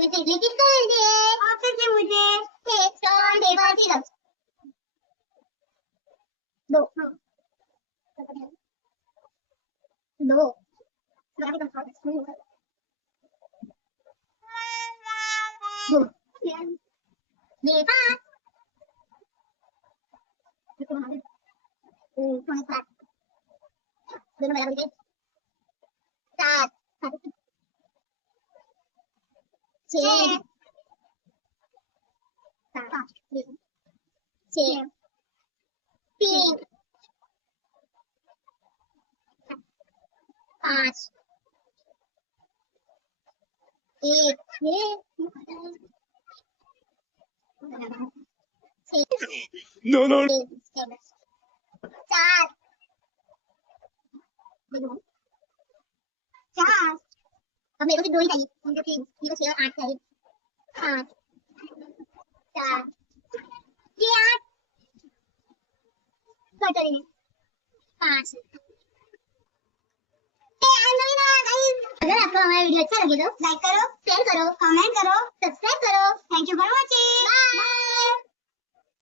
बिजली किस कर दे ऑफिस से मुझे एक सॉन देवा सिरप दो दो दो मेरे पास सात दोनों बराबर के सात छः छः तीन पाँच एक No, no. चार चार अब मेरे को दो ही चाहिए मुझे तीन मेरे को छः आठ चाहिए पाँच चार ये आठ कटोरी में पाँच अगर आपको हमारा वीडियो अच्छा लगे तो लाइक करो शेयर करो कमेंट करो सब्सक्राइब करो थैंक यू फॉर वॉचिंग।